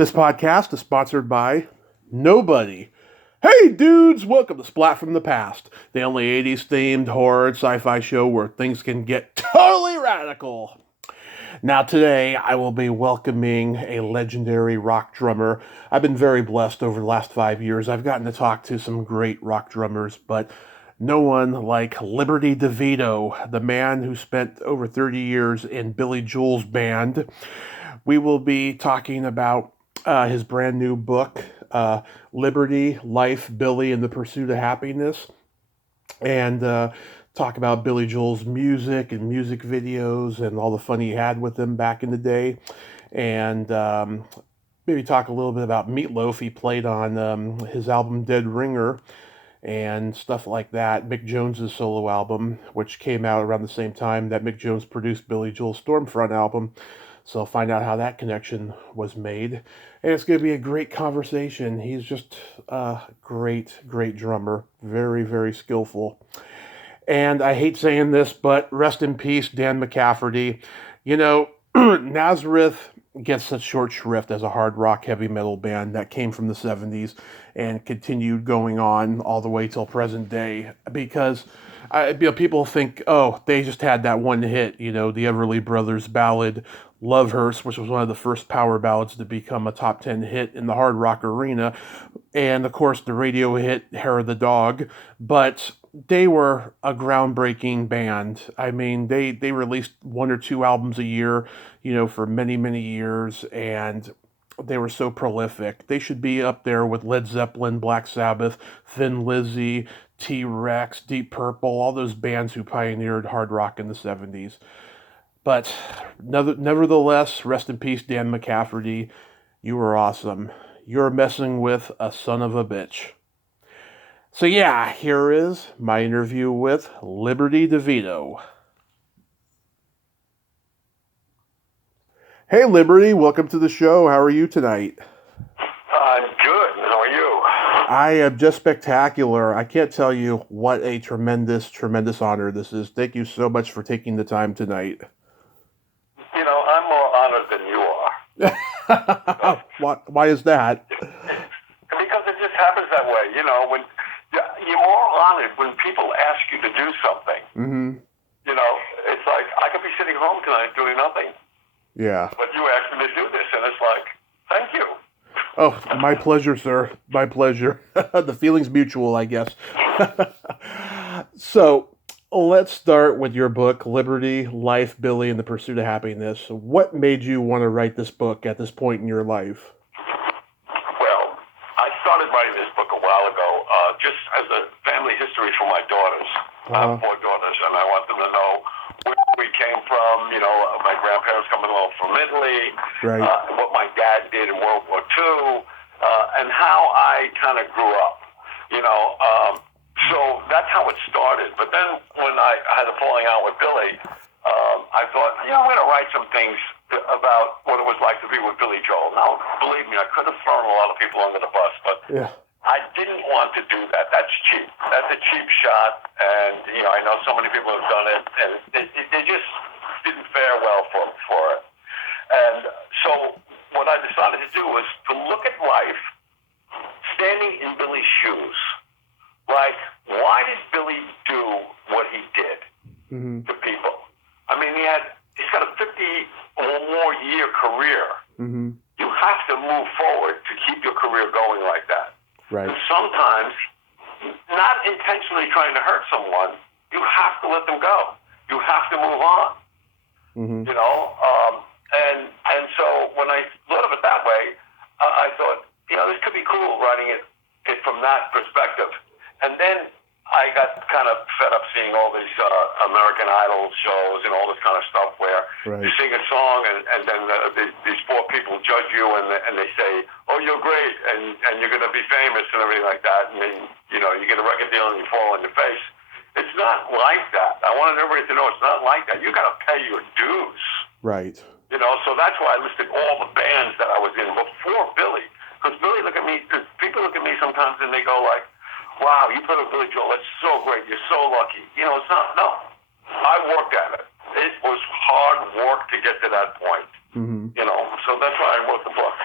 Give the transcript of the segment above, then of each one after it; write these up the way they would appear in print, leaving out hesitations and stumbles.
This podcast is sponsored by nobody. Hey dudes, welcome to Splat from the Past, the only 80s themed horror and sci-fi show where things can get totally radical. Now today I will be welcoming a legendary rock drummer. I've been very blessed over the last 5 years. I've gotten to talk to some great rock drummers, but no one like Liberty Devitto, the man who spent over 30 years in Billy Joel's band. We will be talking about his brand new book, Liberty, Life, Billy, and the Pursuit of Happiness, and talk about Billy Joel's music and music videos and all the fun he had with them back in the day, and maybe talk a little bit about Meatloaf he played on his album Dead Ringer and stuff like that. Mick Jones's solo album, which came out around the same time that Mick Jones produced Billy Joel's Stormfront album. So I'll find out how that connection was made. And it's going to be a great conversation. He's just a great, great drummer. Very, very skillful. And I hate saying this, but rest in peace, Dan McCafferty. You know, Nazareth gets such short shrift as a hard rock heavy metal band that came from the 70s and continued going on all the way till present day because people think, oh, they just had that one hit, the Everly Brothers ballad Love Hurts, which was one of the first power ballads to become a top 10 hit in the hard rock arena, and of course the radio hit Hair of the Dog. But they were a groundbreaking band. I mean, they released one or two albums a year, for many, many years, and they were so prolific. They should be up there with Led Zeppelin, Black Sabbath, Thin Lizzy, T-Rex, Deep Purple, all those bands who pioneered hard rock in the 70s. But nevertheless, rest in peace, Dan McCafferty. You were awesome. You're messing with a son of a bitch. So yeah, here is my interview with Liberty Devitto. Hey Liberty, welcome to the show. How are you tonight? I'm good. How are you? I am just spectacular. I can't tell you what a tremendous, tremendous honor this is. Thank you so much for taking the time tonight. I'm more honored than you are. Why is that? Because it just happens that way. When you're more honored when people ask you to do something. Mm-hmm. It's like, I could be sitting home tonight doing nothing. Yeah. But you asked me to do this, and it's like, thank you. Oh, my pleasure, sir. My pleasure. The feeling's mutual, I guess. So, let's start with your book, Liberty, Life, Billy, and the Pursuit of Happiness. What made you want to write this book at this point in your life? Well, I started writing this book a while ago, just as a family history for my daughters. I have 4 daughters, and I want them to know where we came from. My grandparents coming home from Italy, right. What my dad did in World War II, and how I kind of grew up. So that's how it started. But then when I had a falling out with Billy, I thought, I'm going to write some things about what it was like to be with Billy Joel. Now, believe me, I could have thrown a lot of people under the bus, but yeah. I didn't want to do that. That's cheap. That's a cheap shot, and I know so many people have done it, and they just didn't fare well for it. And so what I decided to do was to look at life standing in Billy's shoes. Like, why did Billy do what he did to people? I mean, he's got a 50 or more year career. Mm-hmm. You have to move forward to keep your career going like that. Right. And sometimes, not intentionally trying to hurt someone, you have to let them go. You have to move on. Mm-hmm. And so when I thought of it that way, I thought, this could be cool writing it from that perspective. And then I got kind of fed up seeing all these American Idol shows and all this kind of stuff where right. you sing a song and then these 4 people judge you and they say, oh, you're great and you're going to be famous and everything like that. And then, you get a record deal and you fall on your face. It's not like that. I wanted everybody to know it's not like that. You got to pay your dues. Right. So that's why I listed all the bands that I was in before Billy. Because Billy, people look at me sometimes and they go like, wow, you put up Billy Joel, that's so great, you're so lucky. It's not, no. I worked at it. It was hard work to get to that point. Mm-hmm. So that's why I wrote the book.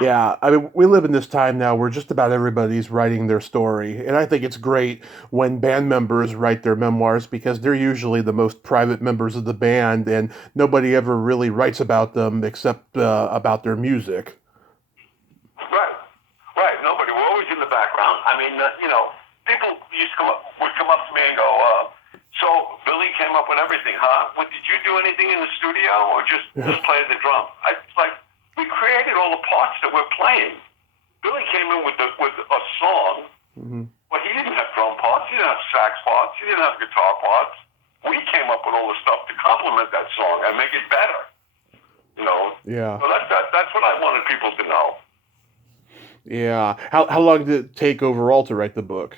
Yeah, I mean, we live in this time now where just about everybody's writing their story. And I think it's great when band members write their memoirs because they're usually the most private members of the band and nobody ever really writes about them except about their music. Right, right. Nobody. We're always in the background. I mean, people would come up to me and go, "So Billy came up with everything, huh? What, did you do anything in the studio, or just play the drum?" It's like we created all the parts that we're playing. Billy came in with a song, Hmm. but he didn't have drum parts. He didn't have sax parts. He didn't have guitar parts. We came up with all the stuff to complement that song and make it better. You know. Yeah. So that's what I wanted people to know. Yeah. How long did it take overall to write the book?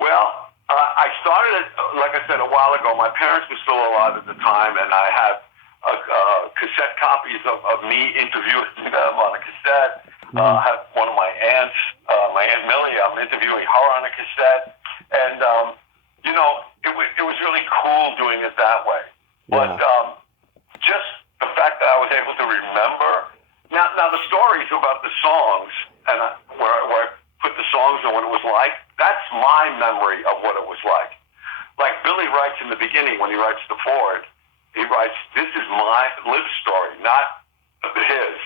Well, I started it, like I said, a while ago. My parents were still alive at the time, and I have cassette copies of me interviewing them on a cassette. Hmm. I have one of my aunts, my Aunt Millie, I'm interviewing her on a cassette. And, it was really cool doing it that way. But Yeah. just the fact that I was able to remember. Now the stories about the songs, and where I put the songs and what it was like, that's my memory of what it was like. Like Billy writes in the beginning when he writes the Ford, he writes, "This is my live story, not his."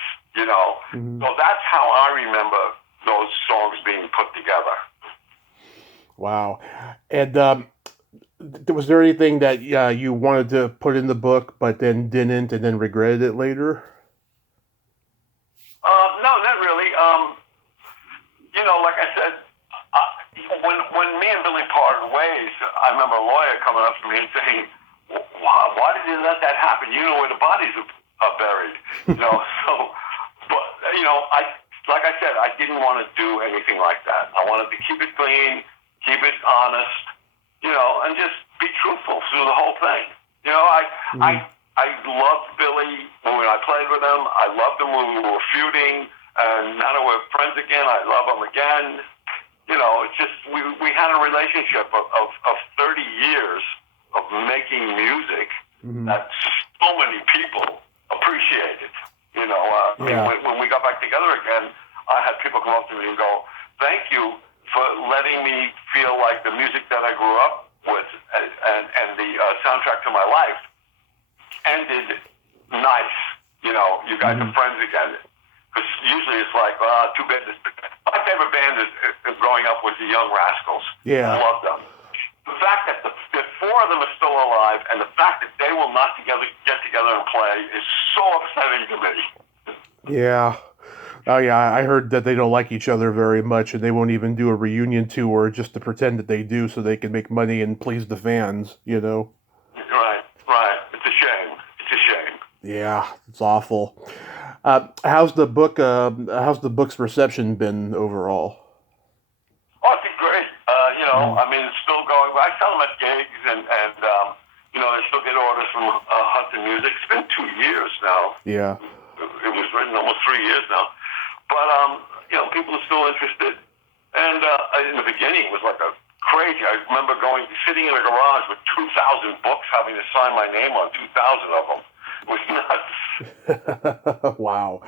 Hmm. So that's how I remember those songs being put together. Wow. And was there anything that you wanted to put in the book but then didn't and then regretted it later? No, not really. Like I said, when me and Billy parted ways, I remember a lawyer coming up to me and saying, "Why did you let that happen? You know where the bodies are buried." So, but like I said, I didn't want to do anything like that. I wanted to keep it clean, keep it honest, and just be truthful through the whole thing. Hmm. I loved Billy when I played with him. I loved him when we were feuding, and now that we're friends again, I love him again. It's just we had a relationship of 30 years of making music Hmm. that so many people appreciated. Yeah. When we got back together again, I had people come up to me and go, "Thank you for letting me feel like the music that I grew up with and the soundtrack to my life ended nice. You guys Hmm. are friends again." Because usually it's like, too bad. My favorite band growing up was the Young Rascals. I Yeah. loved them. The fact that four of them are still alive, and the fact that they will not get together and play is so upsetting to me. Yeah. Oh yeah, I heard that they don't like each other very much, and they won't even do a reunion tour just to pretend that they do, so they can make money and please the fans. You know? Right, right. It's a shame. It's a shame. Yeah, it's awful. How's the book's reception been overall? Oh, it's great. Mm. I mean, it's still going. I sell them at gigs, and they still get orders from Hudson Music. It's been 2 years now. Yeah. It was written almost 3 years now. But people are still interested. And in the beginning, it was like a crazy. I remember sitting in a garage with 2,000 books, having to sign my name on 2,000 of them. It was nuts. Wow.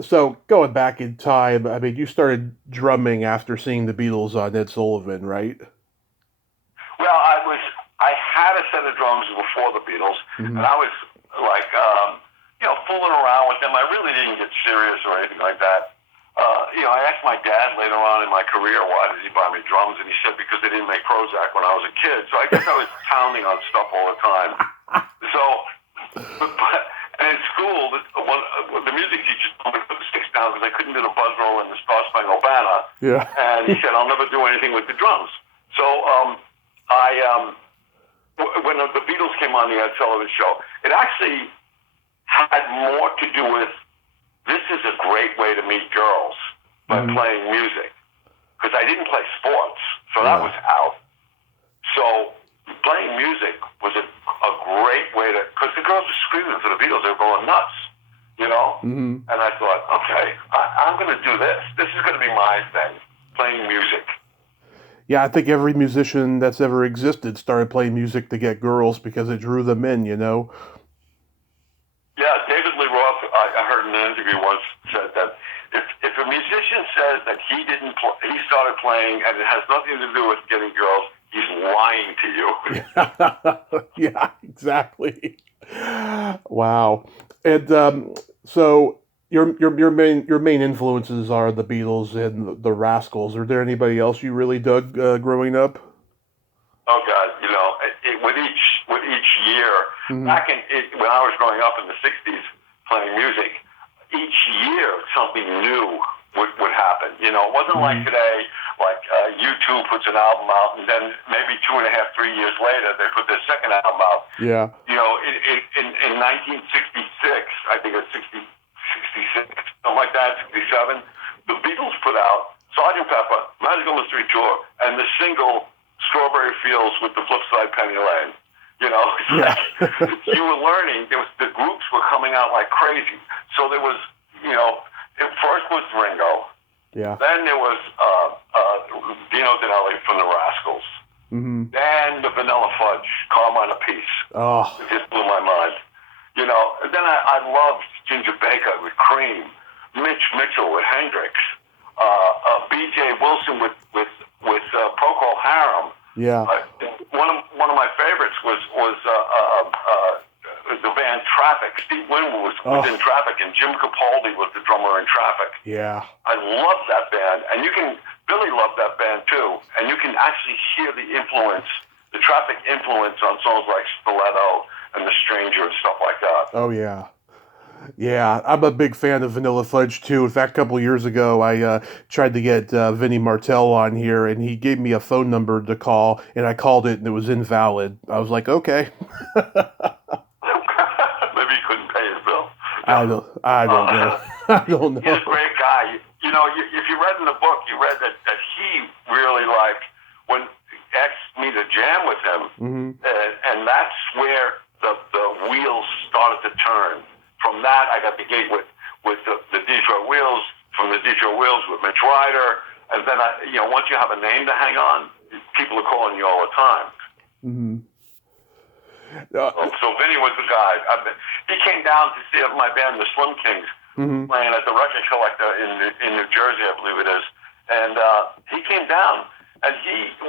So going back in time, I mean, you started drumming after seeing the Beatles on Ed Sullivan, right? Well, I had a set of drums before the Beatles, and Hmm. I was like, fooling around with them. I really didn't get serious or anything like that. I asked my dad later on in my career, why did he buy me drums? And he said, because they didn't make Prozac when I was a kid. So I guess I was pounding on stuff all the time. So, and in school, the music teacher told me to put the sticks down because I couldn't do the buzz roll and the Star Spangled Banner. Yeah. And he said, I'll never do anything with the drums. So when the Beatles came on the Ed Sullivan Show, it actually had more to do with this is a great way to meet girls by Hmm. playing music. Because I didn't play sports, so that Yeah. was out. So playing music was a great way to, because the girls were screaming for the Beatles, they were going nuts. Hmm. And I thought, okay, I'm going to do this. This is going to be my thing, playing music. Yeah, I think every musician that's ever existed started playing music to get girls because it drew them in, you know? Yeah, David Lee Roth, I heard in an interview once said that if a musician says that he started playing and it has nothing to do with getting girls, he's lying to you. Yeah, exactly. Wow. And so your main influences are the Beatles and the Rascals. Are there anybody else you really dug growing up? Oh God, with each year, Mm-hmm. when I was growing up in the '60s playing music, each year something new would happen. It wasn't like today, like U2 puts an album out and then maybe 2.5, 3 years later they put their second album out. Yeah. In 1966, I think it's 66, something like that, 67, the Beatles put out Sgt. Pepper, Magical Mystery Tour, and the single Strawberry Fields with the flip side Penny Lane. Yeah. You were learning. The groups were coming out like crazy. So there was, first was Ringo. Yeah. Then there was Dino Danelli from the Rascals. Mm-hmm. Then the Vanilla Fudge, Carmine Appice. Oh. It just blew my mind. And then I loved Ginger Baker with Cream, Mitch Mitchell with Hendrix, B.J. Wilson with Procol Harum. Yeah. One of my favorites was the band Traffic. Steve Winwood was in Traffic, and Jim Capaldi was the drummer in Traffic. Yeah. I love that band, and Billy loved that band too, and you can actually hear the Traffic influence on songs like Stiletto and The Stranger and stuff like that. Oh yeah. Yeah, I'm a big fan of Vanilla Fudge too. In fact, a couple years ago, I tried to get Vinnie Martell on here, and he gave me a phone number to call, and I called it, and it was invalid. I was like, okay. Maybe he couldn't pay his bill. I don't know. I don't know. He's a great guy. If you read in the book, you read that he really when asked me to jam with him, and that's where the wheels started to turn. From that, I got the gig with the Detroit Wheels, from the Detroit Wheels with Mitch Ryder, and then once you have a name to hang on, people are calling you all the time. Mm-hmm. So Vinny was the guy. He came down to see my band, the Slim Kings, playing at the Record Collector in New Jersey, I believe it is, and he came down. And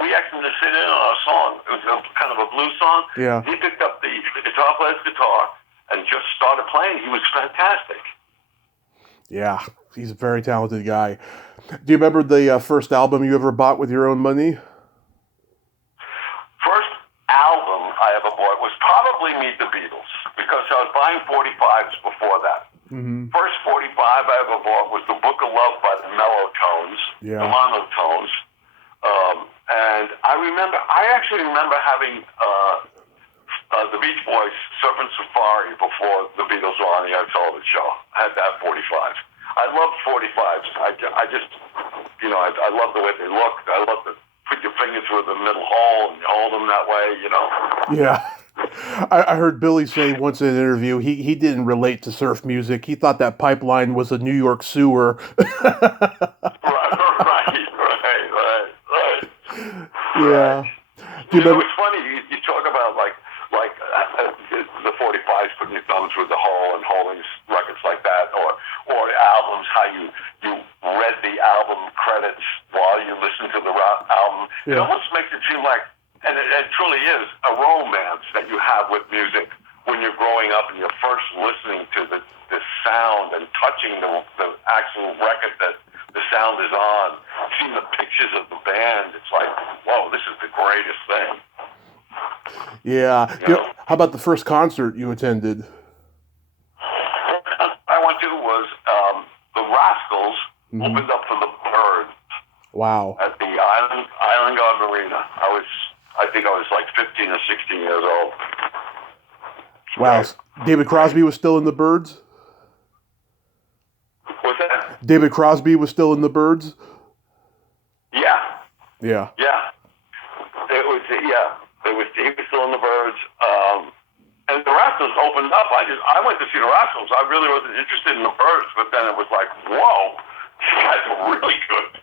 we asked him to sit in on our song. It was kind of a blues song. Yeah. He picked up the guitar player's guitar and just started playing. He was fantastic. Yeah, he's a very talented guy. Do you remember the first album you ever bought with your own money? First album I ever bought was probably Meet the Beatles, because I was buying 45s before that. Mm-hmm. First 45 I ever bought was The Book of Love by the Mellow Tones, the Monotones. And I actually remember having the Beach Boys Surfing Safari before the Beatles were on the Ed Sullivan Show. I had that 45. I loved 45s. I just, I love the way they look. I love to put your finger through the middle hole and you hold them that way, Yeah. I heard Billy say once in an interview he didn't relate to surf music. He thought that pipeline was a New York sewer. Right. Yeah. It's funny, you talk about like the 45s putting your thumb through the hole and holding records like that, or albums, how you read the album credits while you listen to the album. Yeah. It almost makes it seem like, and it truly is, a romance that you have with music when you're growing up and you're first listening to the sound and touching the actual record that the sound is on, seeing the pictures of the band. It's like, whoa, this is the greatest thing. Yeah. How about the first concert you attended? I went to was the Rascals opened up for the Byrds. Wow. At the Island Garden Arena. I think I was like 15 or 16 years old. Wow. David Crosby was still in the Byrds? What's that? David Crosby was still in the Byrds? Yeah. Yeah. Yeah. He was still in the Byrds. And the Rascals opened up. I went to see the Rascals. I really wasn't interested in the Byrds, but then it was like, whoa, these guys are really good.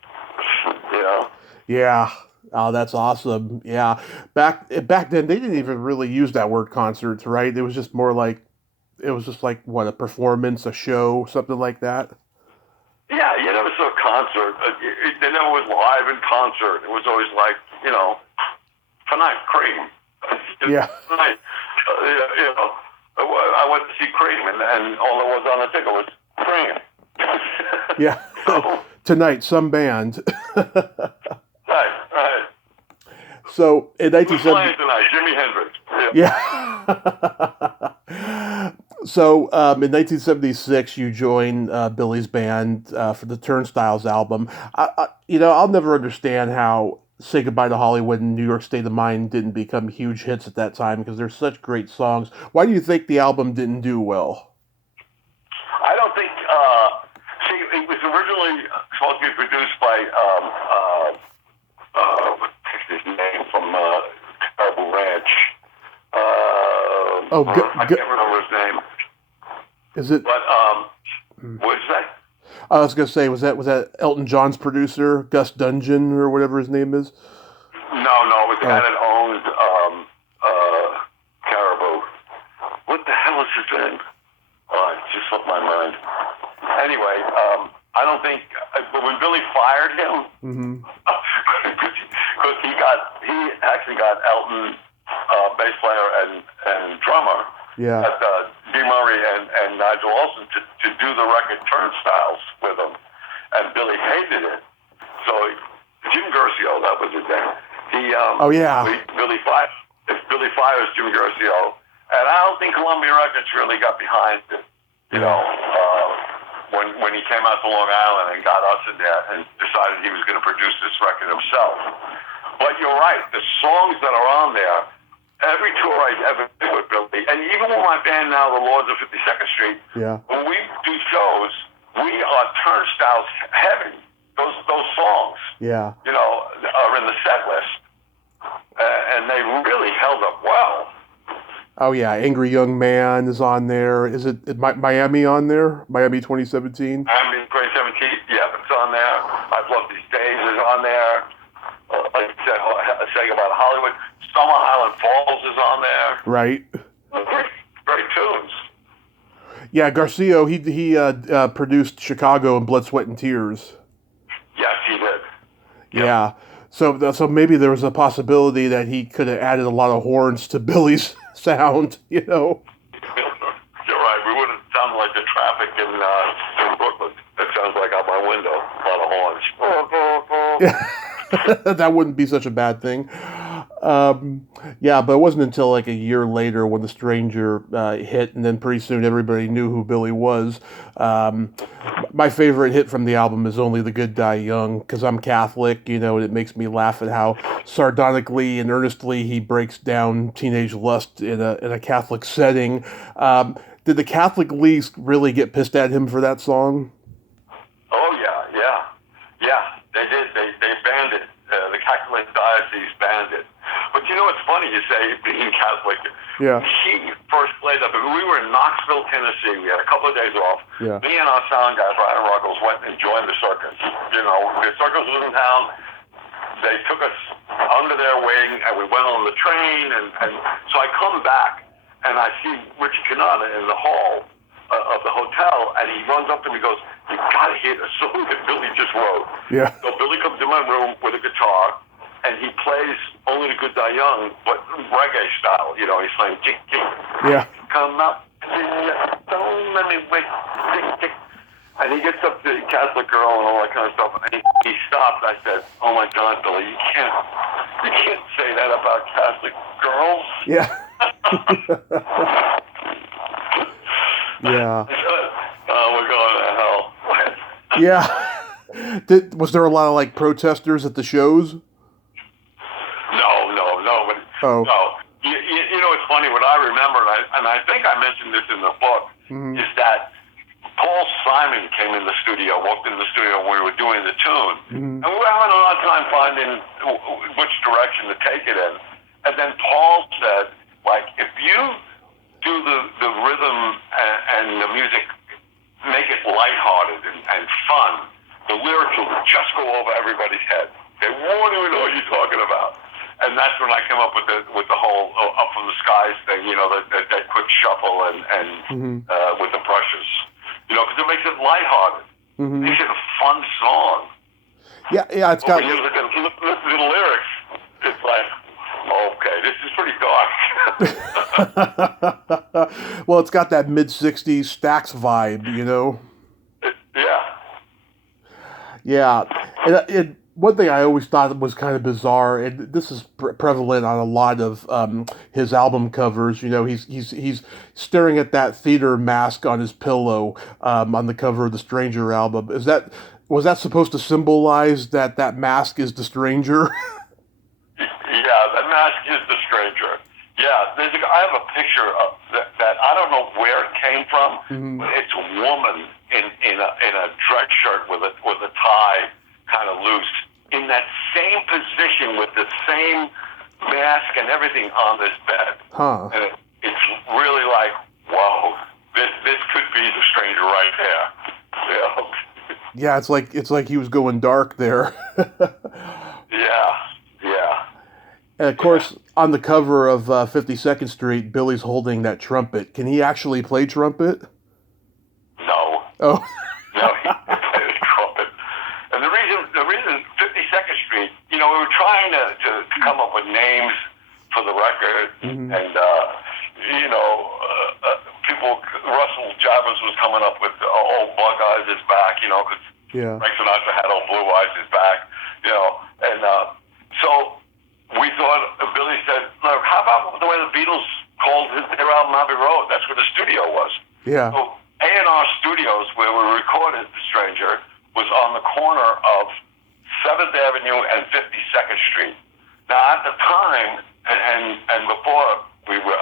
Yeah. Oh, that's awesome. Yeah. Back then, they didn't even really use that word concerts, right? It was just more like it was just like what, a performance, a show, something like that. Yeah, you never saw a concert. They never was live in concert. It was always like, tonight, Cream. Yeah. Tonight, I went to see Cream, and all there was on the ticket was Cream. Yeah. So, Tonight, some band. right. So in Who's 1970, playing tonight? Jimi Hendrix. yeah. So in 1976, you joined Billy's band for the Turnstiles album. I'll never understand how "Say Goodbye to Hollywood" and "New York State of Mind" didn't become huge hits at that time because they're such great songs. Why do you think the album didn't do well? I don't think. See, it was originally supposed to be produced by what's his name from Caribou Ranch. I can't remember his name. Is it? But what is that? I was gonna say, was that Elton John's producer, Gus Dungeon, or whatever his name is? No, it was the guy that owned Caribou. What the hell is his name? Oh, it just slipped my mind. Anyway, I don't think when Billy fired him, because he actually got Elton, bass player and drummer, at D. Murray and Nigel Olsson to do the record Turnstiles with him, and Billy hated it. So Jim Guercio, that was his name. Billy fires Jim Guercio, and I don't think Columbia Records really got behind it. When he came out to Long Island and got us in there and decided he was going to produce this record himself. But you're right, the songs that are on there, every tour I ever did with Billy, and even with my band now, the Lords of 52nd Street, when we do shows, we are Turnstiles heavy. Those songs, are in the set list, and they really held up well. Oh yeah, Angry Young Man is on there. Is it Miami on there? Miami 2017? Miami 2017, yeah, it's on there. I've Loved These Days is on there. Like I said, saying about Hollywood, Summer Island Falls is on there. Right. Great tunes. Yeah, Garcia, he produced Chicago and Blood, Sweat, and Tears. Yes, he did. Yeah. So maybe there was a possibility that he could have added a lot of horns to Billy's sound, You're right. We wouldn't sound like the traffic in Brooklyn. It sounds like out my window. A lot of horns. That wouldn't be such a bad thing. But it wasn't until like a year later when The Stranger hit, and then pretty soon everybody knew who Billy was. My favorite hit from the album is Only the Good Die Young, because I'm Catholic, and it makes me laugh at how sardonically and earnestly he breaks down teenage lust in a Catholic setting. Did the Catholic leagues really get pissed at him for that song? Oh, yeah. They did. They banned it. The Catholic diocese banned it. But it's funny you say being Catholic. Yeah. He first played up. We were in Knoxville, Tennessee. We had a couple of days off. Yeah. Me and our sound guy, Brian Ruggles, went and joined the circus. The circus was in town. They took us under their wing, and we went on the train. And so I come back, and I see Richie Canada in the hall of the hotel, and he runs up to me and goes, "You gotta hear the song that Billy just wrote." Yeah. So Billy comes in my room with a guitar, and he plays Only the Good Die Young, but reggae style. He's playing tick tick. Yeah. Come up, don't let me wait, tick tick. And he gets up to the Catholic girl and all that kind of stuff. And he stopped. I said, "Oh my God, Billy, you can't say that about Catholic girls." Yeah. Yeah. We're going to hell. Yeah. Was there a lot of like protesters at the shows? No. Oh. No. It's funny. What I remember, and I think I mentioned this in the book, is that Paul Simon came in the studio, walked in the studio when we were doing the tune, and we were having a lot of time finding which direction to take it in. And then Paul said, like, if you do the rhythm and the music, make it lighthearted and fun, the lyrics will just go over everybody's head. They won't even know what you're talking about. and that's when I came up with the whole Up from the Skies thing. You know, that quick shuffle and with the brushes. You know, because it makes it lighthearted. Mm-hmm. Makes it a fun song. Yeah, it's But got. when you listen to the lyrics, it's like, okay, this is pretty dark. Well, it's got that mid-60s Stax vibe, you know? Yeah. Yeah. And one thing I always thought was kind of bizarre, and this is prevalent on a lot of his album covers. You know, he's staring at that theater mask on his pillow on the cover of the Stranger album. Was that supposed to symbolize that mask is the stranger? Yeah, that mask is the stranger. Yeah, I have a picture of that. I don't know where it came from. Mm-hmm. But it's a woman in a dress shirt with a tie kind of loose in that same position with the same mask and everything on this bed. Huh. And it's really like, whoa, this could be the stranger right there. You know? Yeah, it's like he was going dark there. Yeah. And of course, on the cover of 52nd Street, Billy's holding that trumpet. Can he actually play trumpet? No. Oh. No, he played the trumpet. And the reason 52nd Street, you know, we were trying to come up with names for the record, Mm-hmm. and you know, Russell Jarvis was coming up with Old Bug Eyes is back, you know, because Yeah. Frank Sinatra had Old Blue Eyes is back, you know, and so we thought, Billy said, look, how about the way the Beatles called their album Abbey Road? That's where the studio was. Yeah. So A&R Studios, where we recorded The Stranger, was on the corner of 7th Avenue and 52nd Street. Now, at the time, and before we were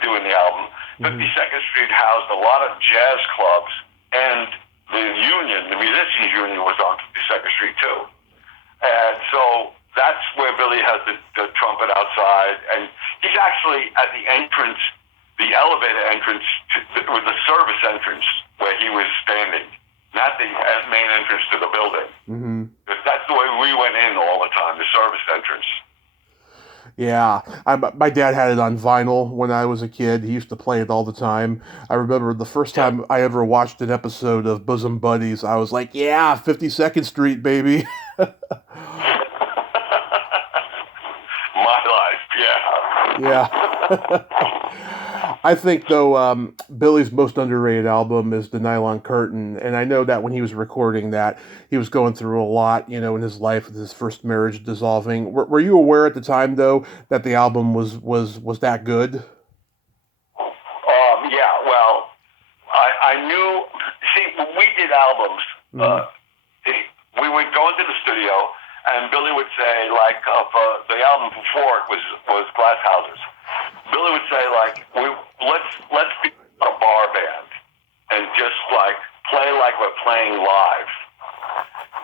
doing the album, 52nd Street housed a lot of jazz clubs, and the union, the musicians union, was on 52nd Street too. And so that's where Billy has the trumpet outside, and he's actually at the entrance, the elevator entrance, with the service entrance where he was standing, not the main entrance to the building. Mm-hmm. That's the way we went in all the time, the service entrance. Yeah, my dad had it on vinyl when I was a kid. He used to play it all the time. I remember the first time I ever watched an episode of Bosom Buddies, I was like, yeah, 52nd Street, baby. My life, yeah. Yeah. I think, though, Billy's most underrated album is The Nylon Curtain. And I know that when he was recording that, he was going through a lot, you know, in his life with his first marriage dissolving. Were you aware at the time, though, that the album was that good? Yeah, well, I knew, see, when we did albums, we would go into the studio, and Billy would say, like, the album before it was Glass Houses. Billy would say, like, let's be a bar band and just, like, play like we're playing live.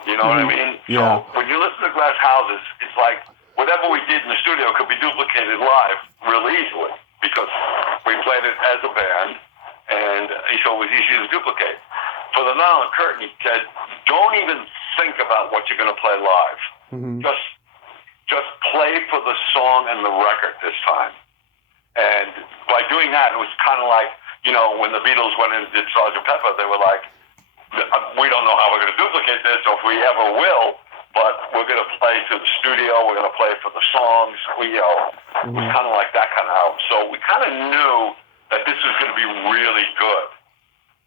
You know what I mean? Yeah. So when you listen to Glass Houses, it's like whatever we did in the studio could be duplicated live real easily because we played it as a band, and so it was easy to duplicate. For the Nylon Curtain, he said, don't even think about what you're going to play live. Mm-hmm. Just play for the song and the record this time. And by doing that, it was kind of like, you know, when the Beatles went and did Sgt. Pepper, they were like, we don't know how we're going to duplicate this, or if we ever will, but we're going to play to the studio, we're going to play for the songs. It was kind of like that kind of album. So we kind of knew that this was going to be really good,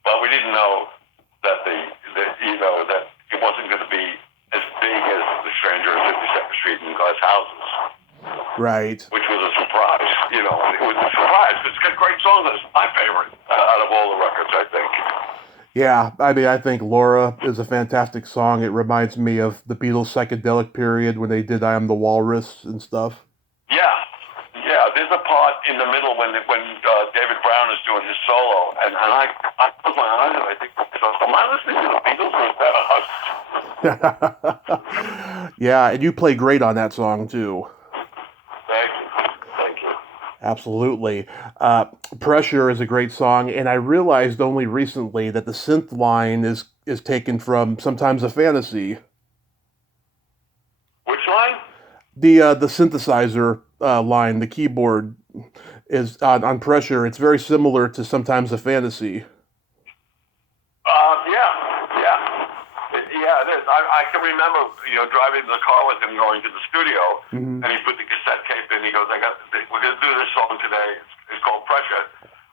but we didn't know that that it wasn't going to be as big as The Stranger at 52nd Street and Glass Houses. Right. Which was a surprise, you know. It was a surprise because it's got great songs. It's my favorite out of all the records, I think. Yeah, I mean, I think Laura is a fantastic song. It reminds me of the Beatles' psychedelic period when they did I Am the Walrus and stuff. Yeah. There's a part in the middle when David Brown is doing his solo, and I close my eyes and I think, am I listening to the Beatles or is that us? Yeah, and you play great on that song, too. Thank you. Absolutely. Pressure is a great song, and I realized only recently that the synth line is taken from Sometimes a Fantasy. Which line? The synthesizer line, the keyboard is on Pressure. It's very similar to Sometimes a Fantasy. Yeah, yeah, yeah. It is. I can remember, driving the car with him going to the studio, Mm-hmm. and he put the cassette tape in. He goes, we're gonna do this song today. It's called Pressure."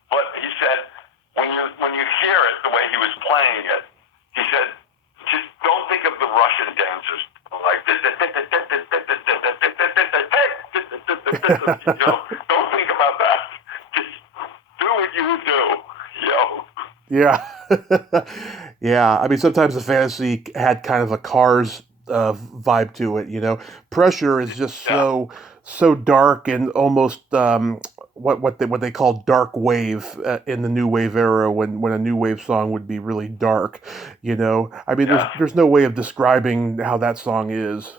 But he said, when you hear it the way he was playing it, he said, just don't think of the Russian dancers like this. Don't think about that. Just do what you do, Yeah. Yeah. I mean, Sometimes the Fantasy had kind of a Cars vibe to it, you know. Pressure is just Yeah. so dark and almost what they call dark wave in the new wave era when a new wave song would be really dark, you know. I mean, Yeah. there's no way of describing how that song is.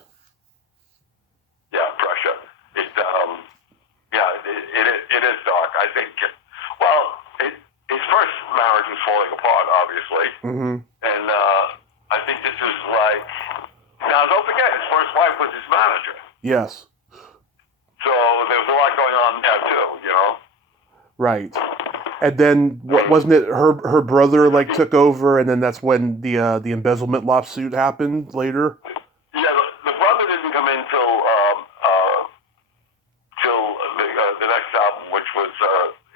Yeah, Prussia. It is dark. I think. Well, his first marriage was falling apart, obviously, Hmm. and I think this is like. Now, don't forget, his first wife was his manager, Yes. so there was a lot going on there too. Right. And then wasn't it her brother like took over, and then that's when the embezzlement lawsuit happened later. Yeah, the brother didn't come in till the next album, which was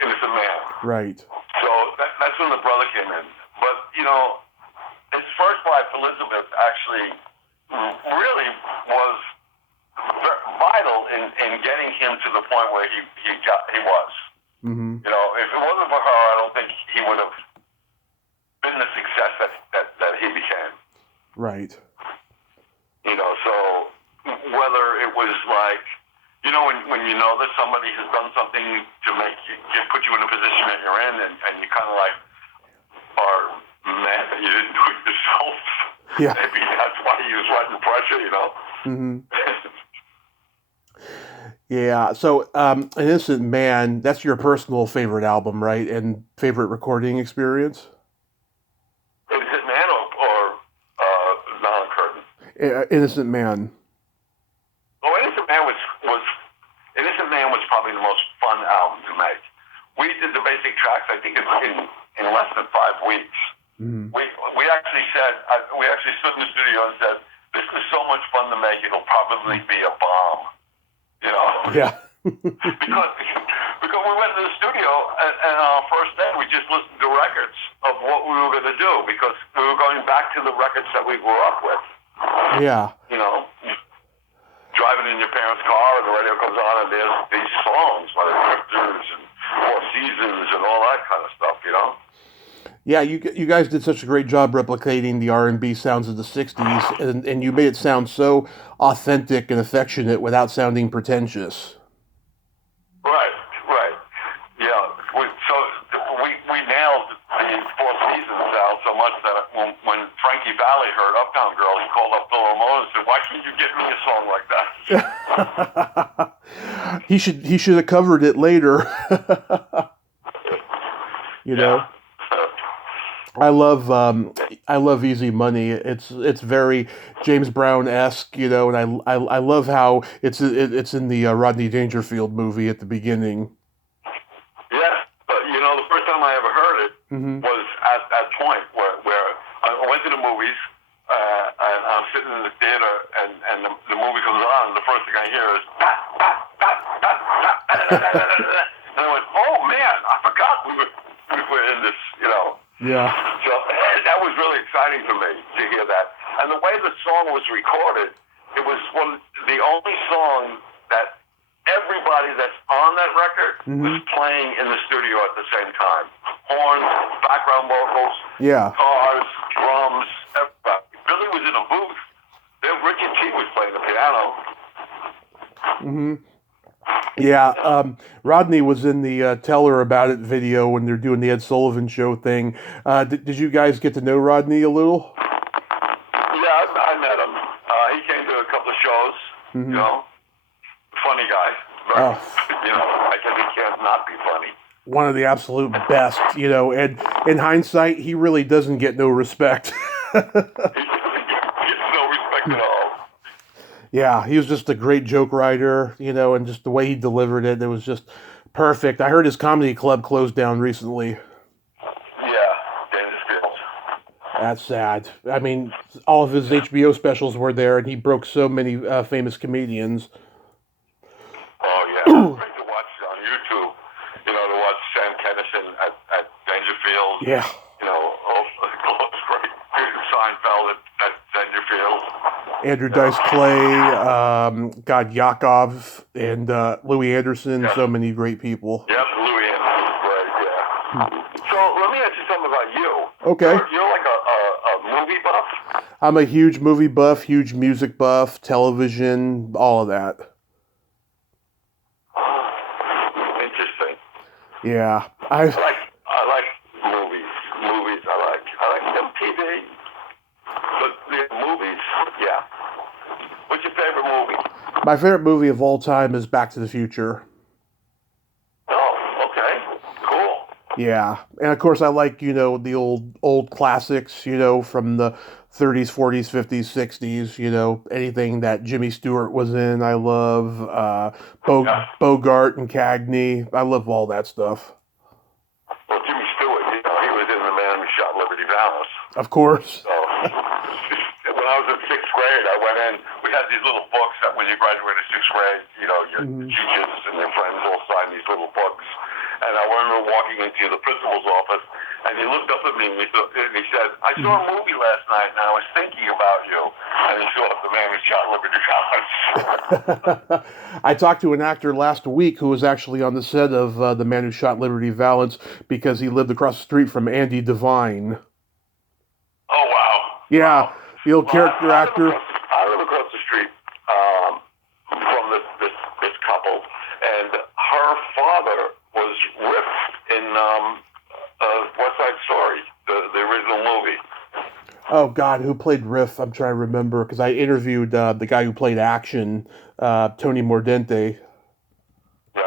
Innocent Man. Right. So that's when the brother came in. But his first wife, Elizabeth, actually really was vital in getting him to the point where he was. Hmm. If it wasn't for her, I don't think he would have been the success that he became. Right. So whether it was like, when you know that somebody has done something to make you put you in a position that you're in, and you kind of like are mad that you didn't do it yourself. Yeah. Maybe that's why he was writing Pressure. Hmm. Yeah. So, An Innocent Man, that's your personal favorite album, right? And favorite recording experience? Is it Man or Nylon Curtain? Innocent Man. Well, Innocent Man was probably the most fun album to make. We did the basic tracks, I think, in less than 5 weeks. Hmm. We actually stood in the studio and said, "This is so much fun to make. It'll probably be a bomb." Yeah. Because we went to the studio and on our first day we just listened to records of what we were going to do because we were going back to the records that we grew up with. Yeah. Driving in your parents' car and the radio comes on and there's these songs by the Drifters and Four Seasons and all that kind of stuff. Yeah, you guys did such a great job replicating the R&B sounds of the '60s, and you made it sound so authentic and affectionate without sounding pretentious. Right. Yeah. We nailed the Four Seasons sound so much that when Frankie Valli heard Uptown Girl, he called up Bill Ramone and said, "Why can't you get me a song like that?" He should have covered it later. You know. Yeah. I love Easy Money. It's very James Brown-esque, you know, and I love how it's in the Rodney Dangerfield movie at the beginning. Yeah, but the first time I ever heard it Hmm. was at that point where I went to the movies and I'm sitting in the theater and the movie comes on and the first thing I hear is and I went, "Oh man, I forgot we were in this." Yeah. So that was really exciting for me to hear that. And the way the song was recorded, it was the only song that everybody that's on that record was playing in the studio at the same time. Horns, background vocals, Yeah. guitars, drums, everybody. Billy was in a booth. Then Richard T was playing the piano. Hmm. Yeah, Rodney was in the Tell Her About It video when they're doing the Ed Sullivan Show thing. Did you guys get to know Rodney a little? Yeah, I met him. He came to a couple of shows. Hmm. Funny guy. Oh, I guess he can't not be funny. one of the absolute best, you know. And in hindsight, he really doesn't get no respect. He gets no respect at all. Yeah, he was just a great joke writer, and just the way he delivered it, it was just perfect. I heard his comedy club closed down recently. Yeah, Dennis Fields. That's sad. I mean, all of his Yeah. HBO specials were there, and he broke so many famous comedians. Oh yeah, that's great to watch on YouTube. To watch Sam Kinison at Dangerfield. Yeah. It's great. Seinfeld at Dangerfield. Andrew Dice Clay, God Yakov, and Louis Anderson. Yeah. So many great people. Yep, Louis Anderson is great. Yeah. So let me ask you something about you. Okay. You're like a movie buff. I'm a huge movie buff, huge music buff, television, all of that. Interesting. Yeah, I like movies. I like MTV. But the movies, yeah. What's your favorite movie? my favorite movie of all time is Back to the Future. Oh, okay. Cool. Yeah, and of course I like the old classics, from the 30s, 40s, 50s, 60s. Anything that Jimmy Stewart was in. I love Yeah. Bogart and Cagney. I love all that stuff. Well, Jimmy Stewart, he was in The Man Who Shot Liberty Valance. Of course. So, when I was in sixth grade, I went in. We had these little books that when you graduated sixth grade, your teachers and your friends all signed these little books. And I remember walking into the principal's office, and he looked up at me and he said, "I saw a movie last night, and I was thinking about you." And he saw The Man Who Shot Liberty Valance. I talked to an actor last week who was actually on the set of The Man Who Shot Liberty Valance because he lived across the street from Andy Devine. Oh wow! Yeah, Wow. the old character actor. I live across the street from this couple, and her father was Riff in West Side Story, the original movie. Oh God, who played Riff? I'm trying to remember because I interviewed the guy who played Action, Tony Mordente. Yeah.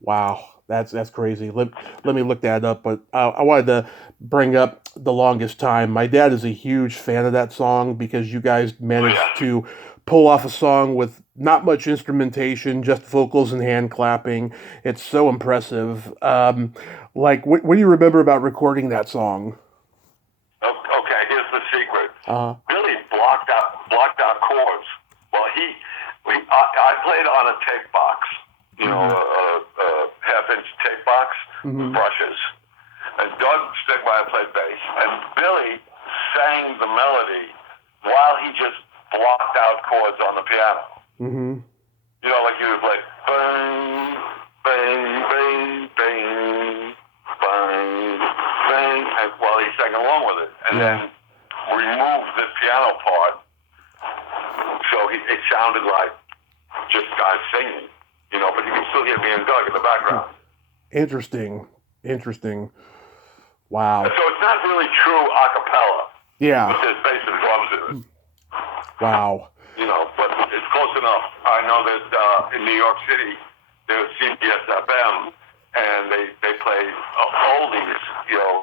Wow, that's crazy. Let me look that up. But I wanted to bring up The Longest Time. My dad is a huge fan of that song because you guys managed to pull off a song with not much instrumentation, just vocals and hand clapping. It's so impressive. What do you remember about recording that song? Okay, here's the secret. Uh, Billy blocked out chords. Well, I played on a tape box, a half-inch tape box with brushes, and Doug Stegmeyer played bass, and Billy sang the melody while he just blocked out chords on the piano. mm-hmm. Like he would play bang, bang, bang, bang, bang, bang, and while he sang along with it, and then removed the piano part, so it sounded like just guys singing, but you can still hear me and Doug in the background. Interesting. Wow. And so it's not really true a cappella. Yeah. But there's bass and drums in it. Wow. But it's close enough. I know that in New York City, there was CBS FM, and they played oldies.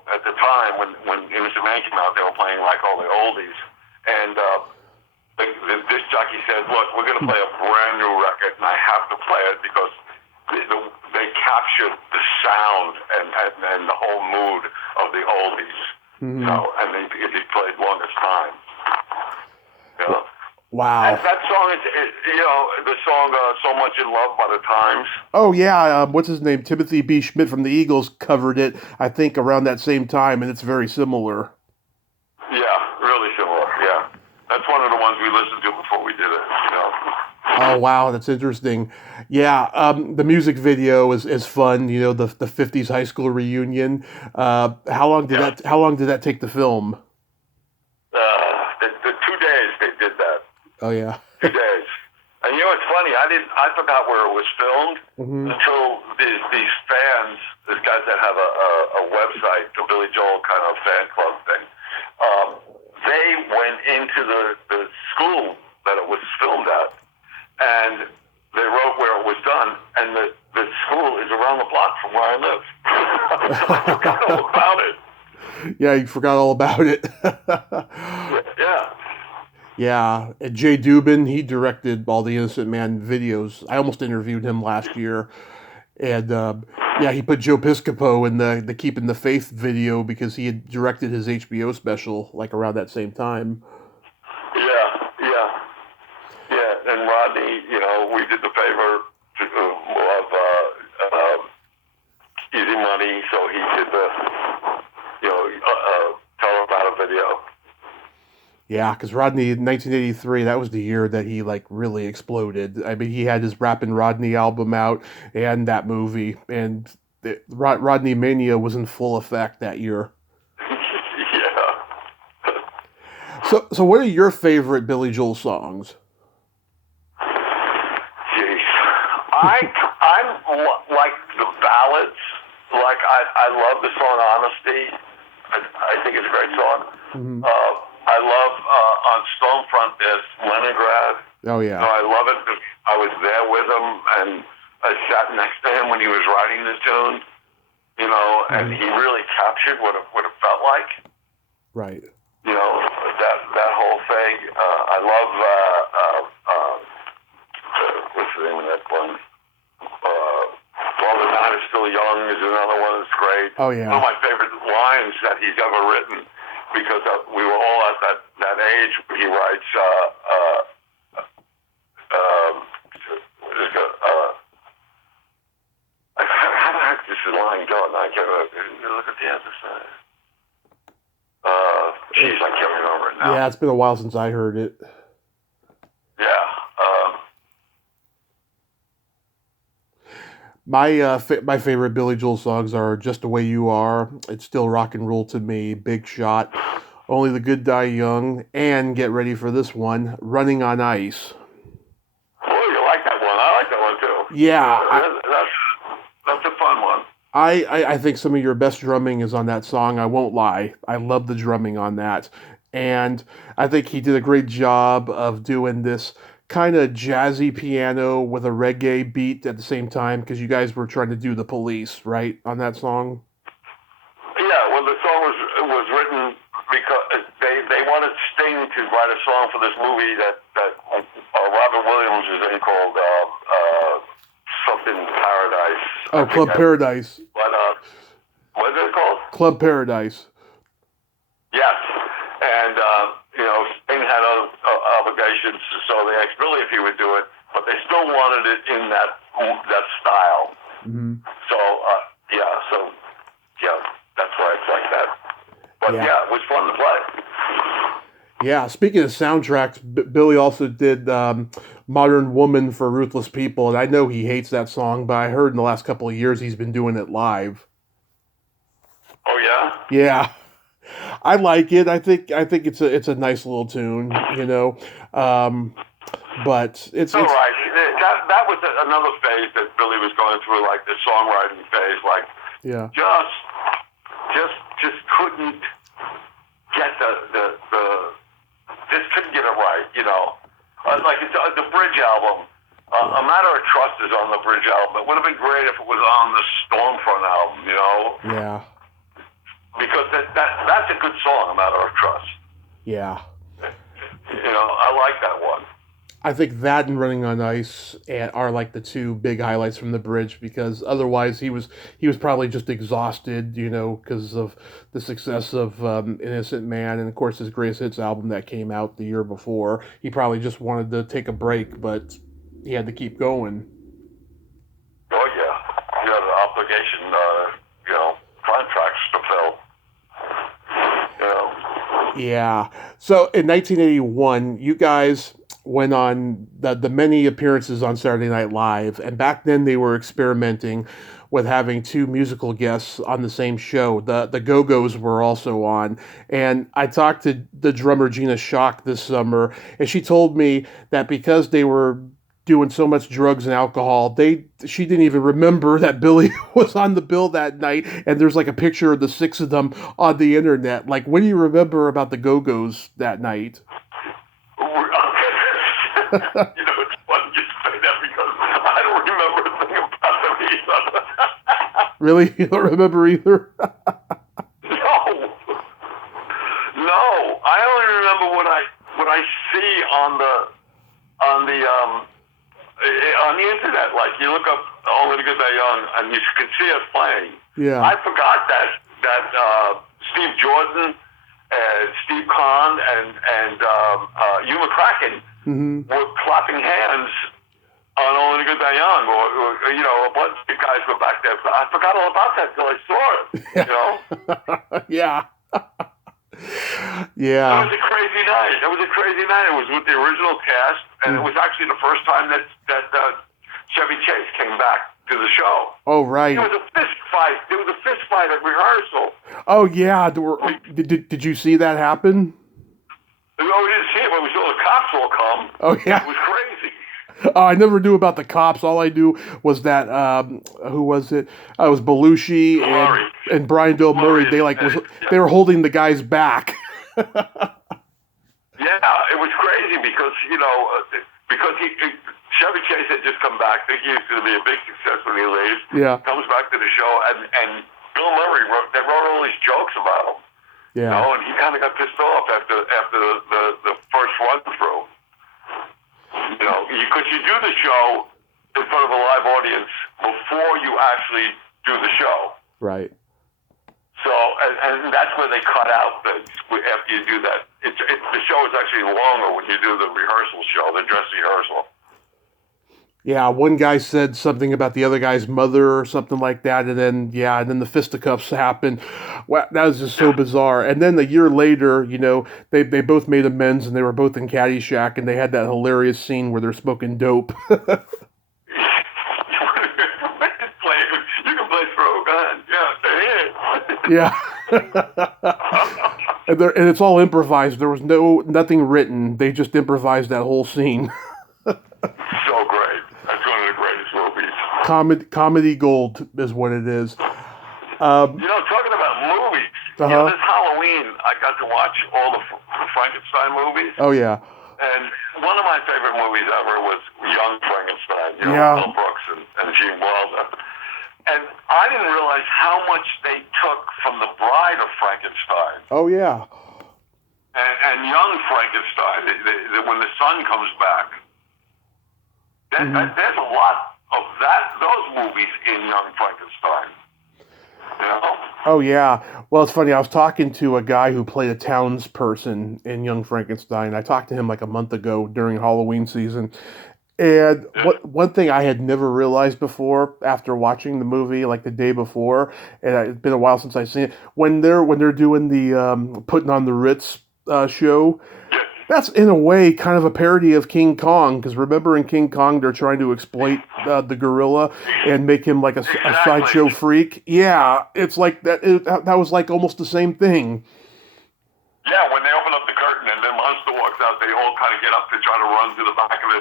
At the time when Innocent Man came out, they were playing like all the oldies. And the disc jockey said, "Look, we're going to play a brand new record, and I have to play it because they captured the sound and the whole mood of the oldies." Mm-hmm. And they played Longest Time. Wow. And that song is, the song "So Much in Love" by the Times. Oh yeah, what's his name? Timothy B. Schmidt from the Eagles covered it, I think, around that same time, and it's very similar. Yeah, really similar. Yeah, that's one of the ones we listened to before we did it. Oh wow, that's interesting. Yeah, the music video is fun. The 50s high school reunion. How long did that take to film? The 2 days they did that. Oh yeah. 2 days. And it's funny. I forgot where it was filmed until these fans, these guys that have a website, the Billy Joel kind of fan club thing. They went into the school that it was filmed at, and they wrote where it was done, and the school is around the block from where I live. I forgot all about it. Yeah, you forgot all about it. Yeah. Yeah, and Jay Dubin, he directed all the Innocent Man videos. I almost interviewed him last year, and yeah, he put Joe Piscopo in the Keeping the Faith video because he had directed his HBO special like around that same time. Yeah, yeah, yeah. And Rodney, we did the favor of Easy Money, so he did the, Colorado video. Yeah, because Rodney in 1983, that was the year that he like really exploded. I mean, he had his Rappin' Rodney album out and that movie, and Rodney Mania was in full effect that year. Yeah. So what are your favorite Billy Joel songs? Jeez. I'm like the ballads. Like I love the song Honesty. I think it's a great song. Mm-hmm. I love on Stormfront there's Leningrad. Oh yeah. I love it because I was there with him and I sat next to him when he was writing the tune. And he really captured what it felt like. Right. That whole thing. I love what's the name of that one? While the Night is Still Young is another one that's great. Oh yeah. One of my favorite lines that he's ever written, because we were all at that age. He writes, how the heck does the line go? I can't look at the other side. Jeez, I can't remember it now. Yeah, it's been a while since I heard it. Yeah. My favorite Billy Joel songs are "Just the Way You Are," "It's Still Rock and Roll to Me," "Big Shot," "Only the Good Die Young," and get ready for this one, "Running on Ice." Oh, you like that one? I like that one too. Yeah, that's a fun one. I think some of your best drumming is on that song. I won't lie. I love the drumming on that. And I think he did a great job of doing this kind of jazzy piano with a reggae beat at the same time because you guys were trying to do The Police, right, on that song? Yeah, well, the song was written because they wanted Sting to write a song for this movie that Robert Williams is in called something Paradise. Oh, Club Paradise. But what is it called? Club Paradise. Yes, and Sting had other obligations, so they asked Billy if he would do it, but they still wanted it in that style. Mm-hmm. So that's why it's like that. But yeah, it was fun to play. Yeah, speaking of soundtracks, Billy also did Modern Woman for Ruthless People, and I know he hates that song, but I heard in the last couple of years he's been doing it live. Oh yeah? Yeah. I like it. I think it's a nice little tune, but it's all right. That was another phase that Billy was going through, like the songwriting phase, like just couldn't get just couldn't get it right, like it's the Bridge album. A Matter of Trust is on the Bridge album. It would have been great if it was on the Stormfront album, Yeah. Because that's a good song, A Matter of Trust. Yeah. I like that one. I think that and Running on Ice are like the two big highlights from the Bridge because otherwise he was probably just exhausted, because of the success of Innocent Man and of course his greatest hits album that came out the year before. He probably just wanted to take a break, but he had to keep going. Oh yeah, he had an obligation, contracts to fill. Yeah. So in 1981, you guys went on the many appearances on Saturday Night Live, and back then they were experimenting with having two musical guests on the same show. The Go-Go's were also on, and I talked to the drummer Gina Schock this summer, and she told me that because they were doing so much drugs and alcohol, she didn't even remember that Billy was on the bill that night, and there's like a picture of the six of them on the internet. Like, what do you remember about the Go-Go's that night? It's funny you say that because I don't remember a thing about them either. Really? You don't remember either? No. I only remember when what I see on the internet. Like you look up Only the Good Die Young, and you can see us playing. Yeah. I forgot that Steve Jordan, Steve Kahn, and Hugh McCracken were clapping hands on Only the Good Die Young, or you know, a bunch of guys were back there. I forgot all about that till I saw it. You know? Yeah. Yeah. It was a crazy night. It was with the original cast, and it was actually the first time that Chevy Chase came back to the show. Oh, right. There was a fist fight. There was a fist fight at rehearsal. Oh, yeah. Did you see that happen? We didn't see it, but we saw the cops all come. Oh, yeah. It was crazy. Oh, I never knew about the cops. All I knew was that who was it? It was Belushi and Brian Bill Murray. They they were holding the guys back. Yeah, it was crazy because Chevy Chase had just come back. Thinking he was going to be a big success when he leaves. Yeah. Comes back to the show, and Bill Murray wrote all these jokes about him. Yeah. You know, and he kind of got pissed off after the first run through. You know, because you do the show in front of a live audience before you actually do the show. Right. So, and that's where they cut out things after you do that. The show is actually longer when you do the rehearsal show, the dress rehearsal. Yeah, one guy said something about the other guy's mother or something like that, and then the fisticuffs happened. Wow, that was just so bizarre. And then a year later, you know, they both made amends, and they were both in Caddyshack, and they had that hilarious scene where they're smoking dope. You can play throw a gun. Yeah, Yeah. And it's all improvised. There was nothing written. They just improvised that whole scene. So great. That's one of the greatest movies. Comedy gold is what it is. You know, talking about movies, you know, this Halloween, I got to watch all the Frankenstein movies. Oh, yeah. And one of my favorite movies ever was Young Frankenstein, you know, Yeah. Mel Brooks and Gene Wilder. And I didn't realize how much they took from The Bride of Frankenstein. Oh, yeah. And Young Frankenstein, when the son comes back. There's a lot of those movies in Young Frankenstein. You know? Oh, yeah. Well, it's funny. I was talking to a guy who played a townsperson in Young Frankenstein. I talked to him like a month ago during Halloween season. And one thing I had never realized before, after watching the movie like the day before, and it's been a while since I've seen it, when they're doing the Putting on the Ritz show, that's in a way kind of a parody of King Kong, because remember in King Kong they're trying to exploit the gorilla and make him like a sideshow freak. Yeah, it's like that. That was like almost the same thing. Yeah, when they open up the curtain and then Monster walks out, they all kind of get up to try to run to the back of the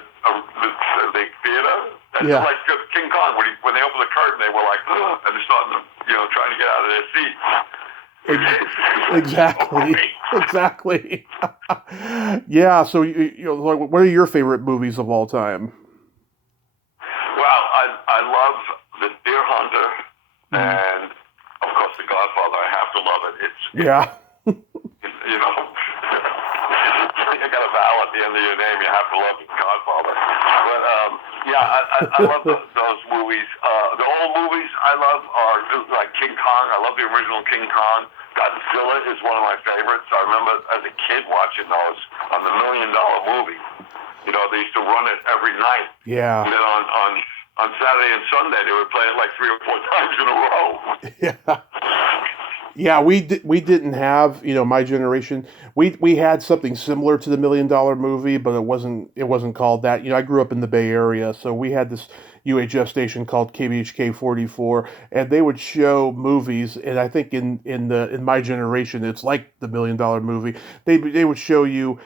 theater. That's like King Kong. When they open the curtain, they were like, ugh, and they're starting to, trying to get out of their seats. Exactly. Exactly. Yeah. So, what are your favorite movies of all time? Well, I love The Deer Hunter and, of course, The Godfather. I have to love it. You got a vowel at the end of your name. You have to love The Godfather. But I love those movies. The old movies I love are like King Kong. I love the original King Kong. Godzilla is one of my favorites. I remember as a kid watching those on the $1 Million Movie. You know, they used to run it every night. Yeah. And then on Saturday and Sunday, they would play it like 3 or 4 times in a row. Yeah. Yeah, we didn't have, my generation. We had something similar to the $1 Million Movie, but it wasn't called that. I grew up in the Bay Area, so we had this UHF station called KBHK 44, and they would show movies. And I think in my generation, it's like the $1 Million Movie. They would show you,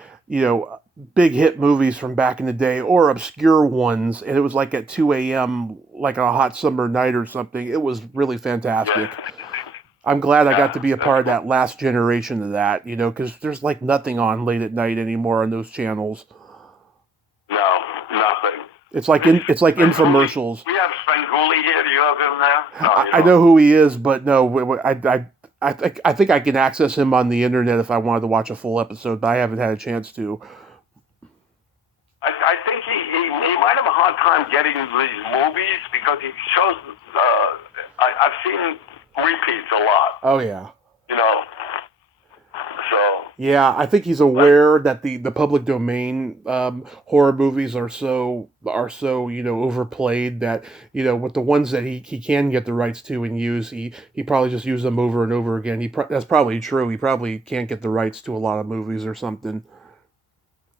big hit movies from back in the day or obscure ones, and it was like at 2 a.m. like on a hot summer night or something. It was really fantastic. Yeah. I'm glad I got to be a part of that last generation of that, because there's like nothing on late at night anymore on those channels. No, nothing. It's like infomercials. We have Spenguli here. Do you have him there? No, I know who he is, but no, I think I can access him on the internet if I wanted to watch a full episode, but I haven't had a chance to. might have a hard time getting these movies because he shows. I've seen repeats a lot. Oh yeah. You know. So. Yeah, I think he's aware that the public domain horror movies are so overplayed that with the ones that he can get the rights to and use, he probably just use them over and over again. That's probably true. He probably can't get the rights to a lot of movies or something.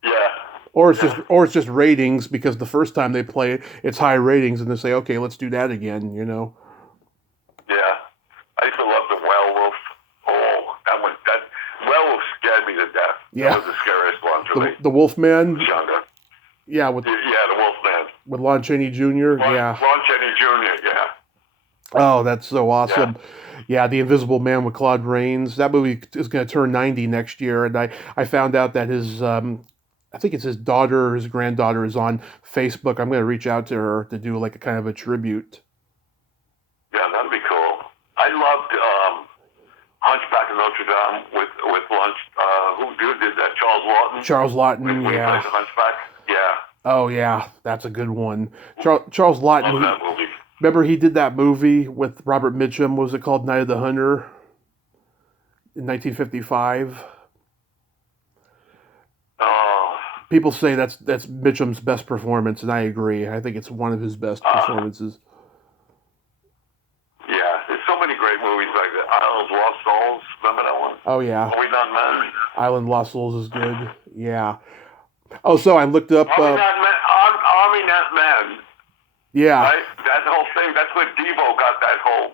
Yeah. Or it's just ratings, because the first time they play it, it's high ratings, and they say, okay, let's do that again. Yeah, I used to love the werewolf. Oh, that werewolf scared me to death. Yeah. That was the scariest one for me. The Wolfman. Younger. Yeah, the Wolfman. With Lon Chaney Jr. Yeah. Lon Chaney Jr. Yeah. Oh, that's so awesome. Yeah, The Invisible Man with Claude Rains. That movie is going to turn 90 next year, and I found out that his I think it's his daughter or his granddaughter is on Facebook. I'm going to reach out to her to do like a kind of a tribute. Yeah, that'd be cool. I loved Hunchback of Notre Dame with who did that? Charles Lawton. Charles Lawton, when yeah. He plays Hunchback. Yeah. Oh yeah, that's a good one. Charles Lawton. Love that movie. Remember he did that movie with Robert Mitchum? What was it called? Night of the Hunter in 1955. People say that's Mitchum's best performance, and I agree. I think it's one of his best performances. Yeah, there's so many great movies like that. Island of Lost Souls, remember that one? Oh yeah. Are We Not Men? Island of Lost Souls is good. Yeah. Oh, so I looked up. Army Not Men. Yeah. Right? That whole thing. That's where Devo got that whole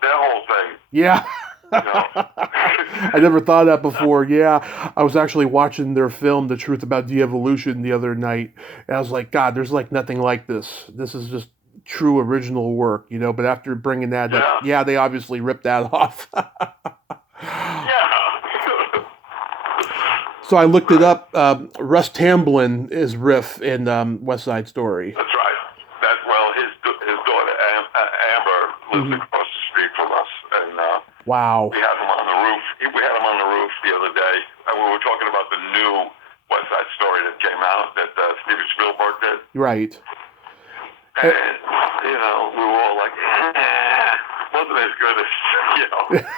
their whole thing. Yeah. I never thought of that before. Yeah, I was actually watching their film, The Truth About De-Evolution, the other night, and I was like, God, there's like nothing like this. This is just true original work, But after bringing that up, they obviously ripped that off. So I looked it up. Russ Tamblyn is Riff in West Side Story. That's right. His daughter Amber lives across the street from us, and wow. We had him on the roof. We had him on the roof the other day, and we were talking about the new West Side Story that came out that Steven Spielberg did. Right. And we were all like, wasn't as good as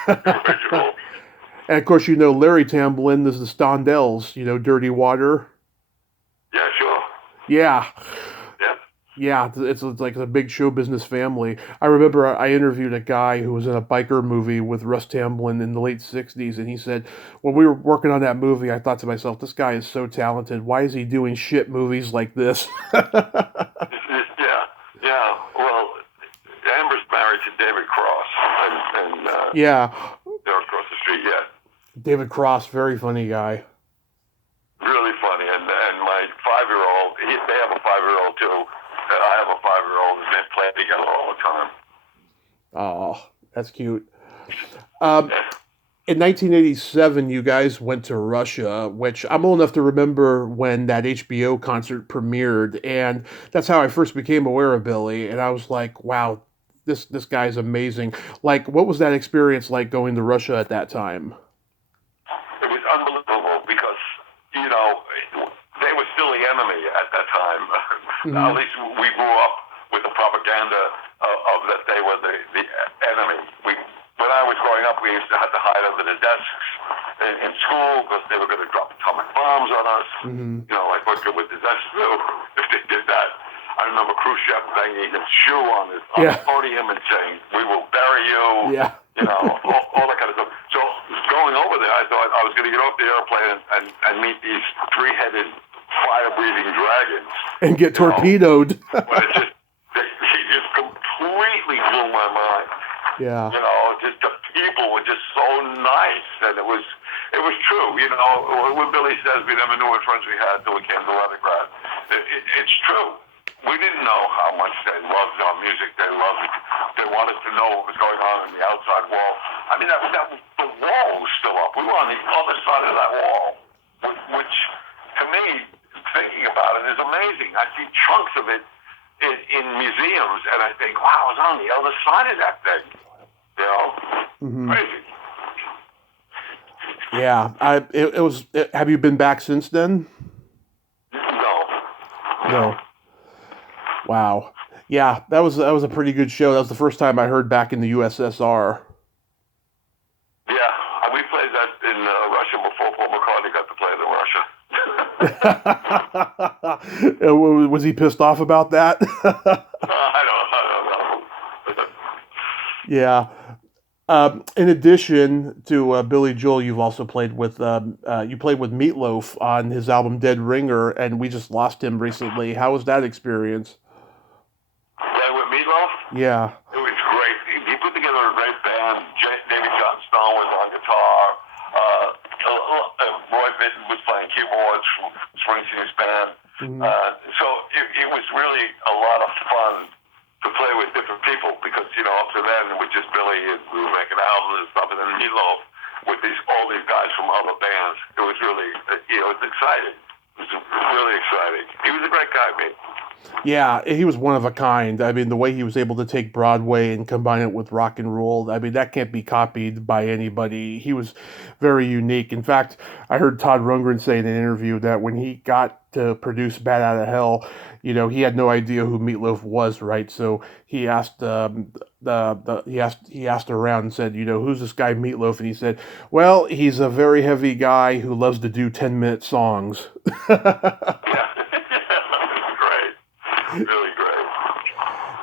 the original. And of course, Larry Tamblyn is the Stondells. Dirty Water. Yeah, sure. Yeah. Yeah. Yeah, it's like a big show business family. I remember I interviewed a guy who was in a biker movie with Russ Tamblyn in the late 60s, and he said, when we were working on that movie, I thought to myself, this guy is so talented. Why is he doing shit movies like this? Yeah. Well, Amber's married to David Cross, and yeah. They're across the street, yeah. David Cross, very funny guy. Really funny, and my 5-year-old, they have a 5-year-old too. I have a 5-year-old, and they play together all the time. Oh, that's cute. In 1987, you guys went to Russia, which I'm old enough to remember when that HBO concert premiered, and that's how I first became aware of Billy, and I was like, wow, this guy's amazing. Like, what was that experience like going to Russia at that time? It was unbelievable because, they were still the enemy at that time. Mm-hmm. At least we grew up with the propaganda of that they were the enemy. When I was growing up, we used to have to hide under the desks in school because they were going to drop atomic bombs on us. Mm-hmm. Like what good would the desks do if they did that? I remember Khrushchev banging his shoe on the podium and saying, "We will bury you." Yeah. All that kind of stuff. So going over there, I thought I was going to get off the airplane and meet these 3-headed fire-breathing dragons and get torpedoed. But it just completely blew my mind. Yeah. Just the people were just so nice, and it was true. When Billy says we never knew what friends we had till we came to Leningrad, it's true. We didn't know how much they loved our music. They loved it. They wanted to know what was going on in the outside wall. I mean, the wall was still up. We were on the other side of that wall, which to me, thinking about it, is amazing. I see chunks of it in museums, and I think, wow, I was on the other side of that thing. Mm-hmm. Crazy. Yeah, it was. Have you been back since then? No. Wow. Yeah, that was a pretty good show. That was the first time I heard back in the USSR. Yeah, we played that in Russia before Paul McCartney got to play it in Russia. Was he pissed off about that? I don't know. Yeah. In addition to Billy Joel, you've also played with you played with Meatloaf on his album Dead Ringer, and we just lost him recently. How was that experience? Playing with Meatloaf? Yeah. It was great. He put together a great band. David Johnstone was on guitar. Roy Bittan was playing keyboards from Springsteen's band. Mhm. So it was really a lot of fun to play with different people because, up to then with just Billy, we were making albums and stuff, and then Meatloaf with all these guys from other bands. It was really, it was exciting. It was really exciting. He was a great guy, man. Yeah, he was one of a kind. I mean, the way he was able to take Broadway and combine it with rock and roll, I mean, that can't be copied by anybody. He was very unique. In fact, I heard Todd Rundgren say in an interview that when he got to produce Bat Out of Hell, he had no idea who Meatloaf was, right? So he asked he asked around and said, who's this guy Meatloaf? And he said, well, he's a very heavy guy who loves to do 10-minute songs. Yeah. Great. Really great.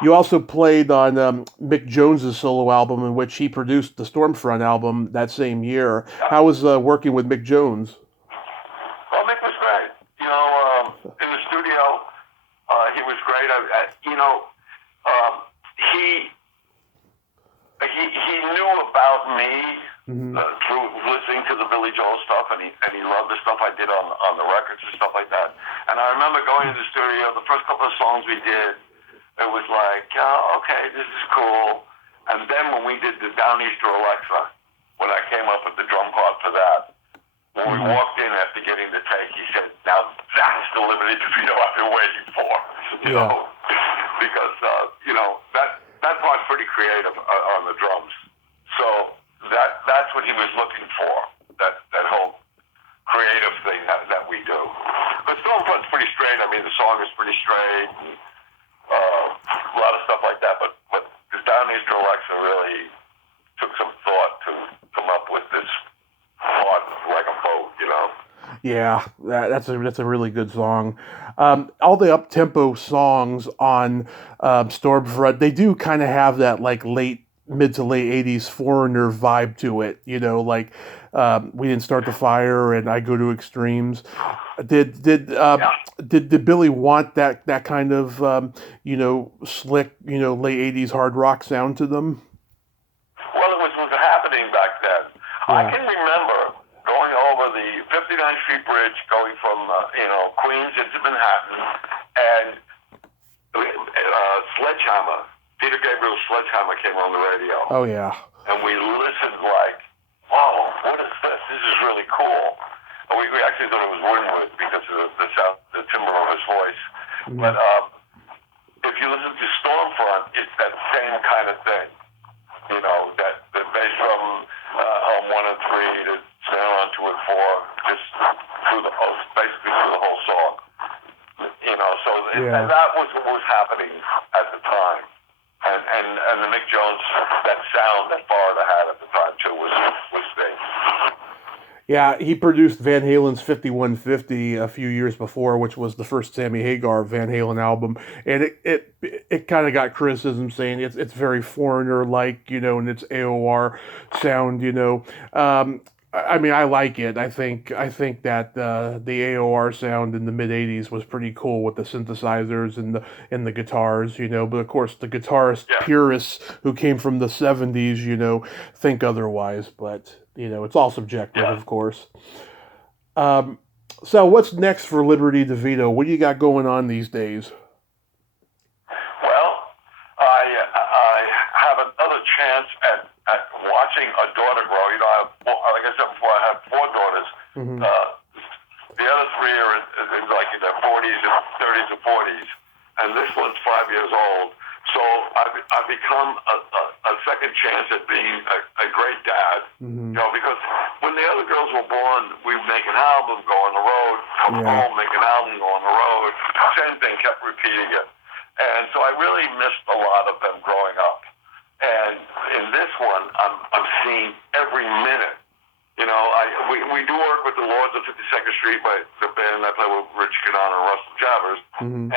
You also played on Mick Jones's solo album, in which he produced the Stormfront album that same year. How was working with Mick Jones? Well, Mick was great. In the studio, he was great. He knew about me through listening to the Billy Joel stuff, and he loved the stuff I did on the records and stuff like that. And I remember going to the studio. The first couple of songs we did, it was like, okay, this is cool. And then when we did the Downeaster Alexa, when I came up with the drum part for that, when we walked in after getting the take, he said, now that's the Liberty DeVito I've been waiting for. Because, that part's pretty creative on the drums. So that's what he was looking for, that whole creative thing that we do. But Stormfront's pretty straight. I mean, the song is pretty straight. A lot of stuff like that. But the Downeaster Alexa really took some thought to come up with this part like a boat, Yeah, that's a really good song. All the up-tempo songs on Stormfront, they do kind of have that like mid to late '80s Foreigner vibe to it. Like We Didn't Start the Fire and I Go to Extremes. Did Billy want that kind of slick late '80s hard rock sound to them? Well, it was happening back then. Yeah. I can remember going over the 59th Street Bridge, going from Queens into Manhattan, and Sledgehammer, Peter Gabriel's Sledgehammer came on the radio. Oh yeah. And we listened like, wow, what is this? This is really cool. And we actually thought it was Winwood because of the sound, the timbre of his voice. But if you listen to Stormfront, it's that same kind of thing. That the bass drum on 1 and 3 to snare on 2 and 4, just basically through the whole song. And that was what was happening at the time. And the Mick Jones, that sound that Florida had at the time too was big. Yeah, he produced Van Halen's 5150 a few years before, which was the first Sammy Hagar Van Halen album, and it kind of got criticism saying it's very Foreigner-like, and its AOR sound, I mean, I like it. I think that the AOR sound in the mid '80s was pretty cool with the synthesizers and the guitars, But of course, the guitarist purists who came from the '70s, think otherwise. But it's all subjective, of course. So what's next for Liberty DeVito? What do you got going on these days? Well, I have another chance at watching a daughter grow. Like I said before, I have 4 daughters. The other 3 are like in their 40s and 30s and 40s, and this one's 5 years old. So I've become a second chance at being a great dad. Because when the other girls were born, we'd make an album, go on the road, come home, make an album, go on the road. Same thing, kept repeating it. And so I really missed a lot of them growing up. And in this one, I'm seeing every minute. You know, we do work with the Lords of 52nd Street, by the band I play with, Rich Canon and Russell Javers. Mm-hmm.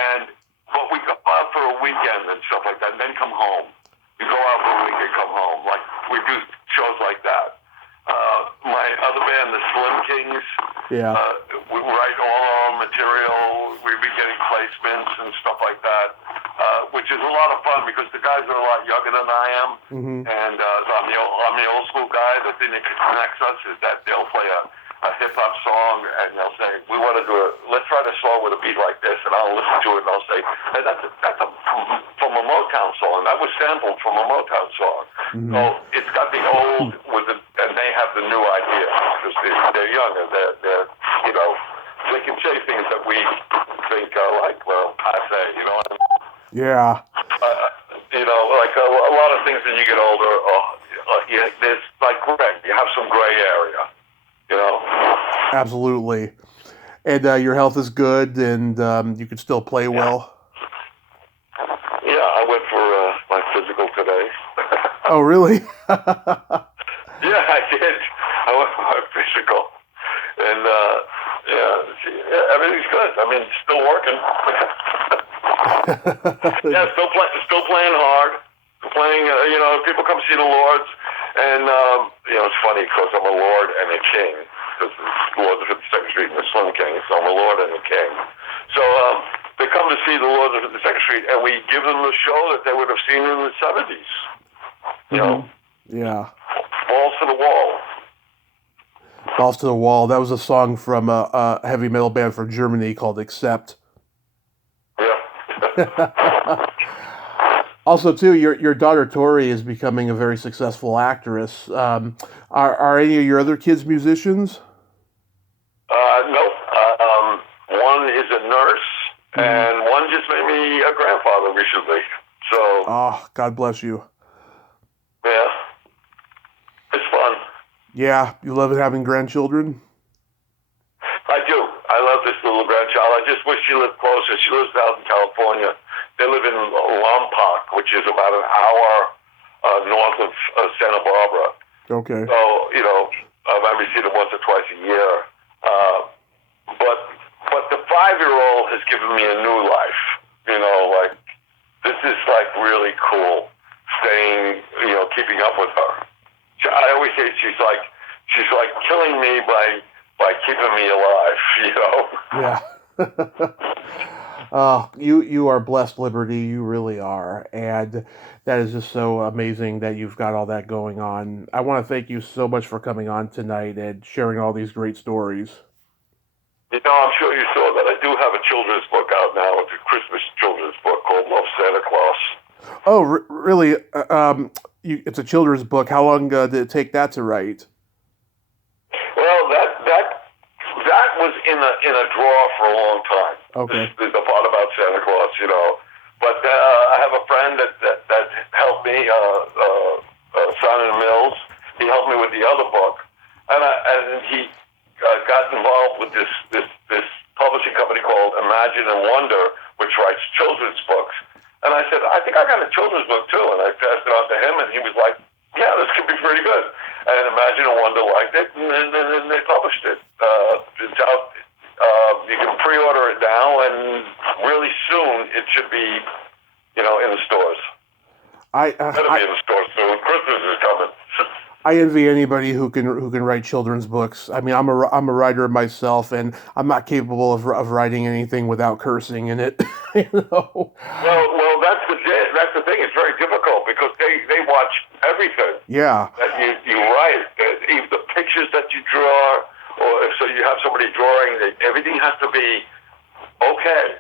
But we go out for a weekend and stuff like that, and then come home. We go out for a weekend, come home. Like, we do shows like that. My other band, the Slim Kings, we write all our own material. We've been getting placements and stuff like that, which is a lot of fun because the guys are a lot younger than I am. Mm-hmm. And so I'm the old school guy. The thing that connects us is that they'll play a hip-hop song, and they'll say, we want to do let's write a song with a beat like this, and I'll listen to it, and I'll say, hey, that's from a Motown song. That was sampled from a Motown song. Mm-hmm. So it's got the old and they have the new idea, because they're younger. They're you know, they can say things that we think are like, well, passe, you know what I mean? Yeah. You know, like a lot of things when you get older, there's like gray. You have some gray area. You know? Absolutely. And your health is good, and you can still play well? Yeah, I went for my physical today. Oh, really? Yeah, I did. I went for my physical. And, everything's good. I mean, still working. Yeah, still playing hard. Playing, you know, people come see the Lords. And, you know, it's funny because I'm a Lord and a King, because the Lords of 52nd Street and the Slim King, so I'm a Lord and a King. So they come to see the Lords of 52nd Street, and we give them the show that they would have seen in the 70s. You know? Yeah. Balls to the wall. Balls to the Wall. That was a song from a heavy metal band from Germany called Accept. Yeah. Also, too, your daughter Tori is becoming a very successful actress. Are any of your other kids musicians? Nope. One is a nurse, and one just made me a grandfather recently. So. Oh, God bless you. Yeah. It's fun. Yeah, you love having grandchildren? I do. I love this little grandchild. I just wish she lived closer. She lives out in California. They live in Lompoc, which is about an hour north of Santa Barbara. Okay. So, you know, I might see them once or twice a year. But the 5-year-old has given me a new life. You know, like, this is, like, really cool, staying, you know, keeping up with her. I always say she's like killing me by keeping me alive, you know? Yeah. You are blessed, Liberty. You really are. And that is just so amazing that you've got all that going on. I want to thank you so much for coming on tonight and sharing all these great stories. You know, I'm sure you saw that I do have a children's book out now. It's a Christmas children's book called Love Santa Claus. Oh, really? It's a children's book. How long did it take that to write? Well, that was in a drawer for a long time. Okay. The part about Santa Claus, you know. But I have a friend that helped me, Simon Mills. He helped me with the other book, and he got involved with this publishing company called Imagine and Wonder, which writes children's books. And I said, I think I got a children's book too. And I passed it on to him, and he was like, yeah, this could be pretty good. And Imagine and Wonder liked it, and they published it. It's out. You can pre-order it now, and really soon it should be, you know, in the stores. It'll be in the stores soon. Christmas is coming. I envy anybody who can write children's books. I mean, I'm a writer myself, and I'm not capable of writing anything without cursing in it. You know? Well, that's the thing. It's very difficult because they watch everything. Yeah. That you write, even the pictures that you draw, or if so you have somebody drawing, everything has to be okay.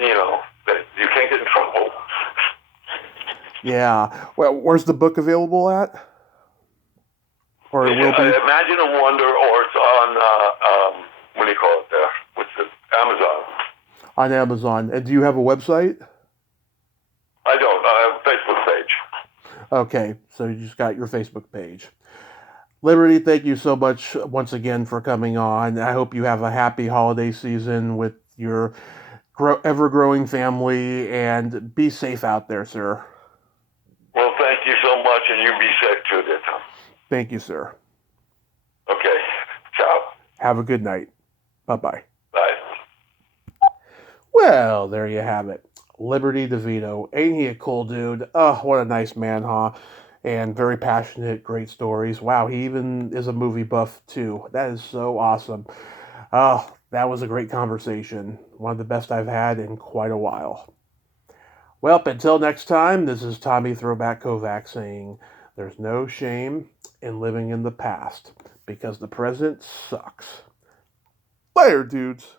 You know, you can't get in trouble. Yeah. Well, where's the book available at? Or it will be? Imagine and Wonder, or it's on, what do you call it there? What's it? Amazon. On Amazon. And do you have a website? I don't. I have a Facebook page. Okay, so you just got your Facebook page. Liberty, thank you so much once again for coming on. I hope you have a happy holiday season with your ever-growing family, and be safe out there, sir. Well, thank you so much, and you be safe too, there, Tom. Thank you, sir. Okay. Ciao. Have a good night. Bye-bye. Bye. Well, there you have it. Liberty Devitto. Ain't he a cool dude? Oh, what a nice man, huh? And very passionate, great stories. Wow, he even is a movie buff, too. That is so awesome. Oh, that was a great conversation. One of the best I've had in quite a while. Well, until next time, this is Tommy Throwback Kovac saying there's no shame in living in the past because the present sucks. Later, dudes.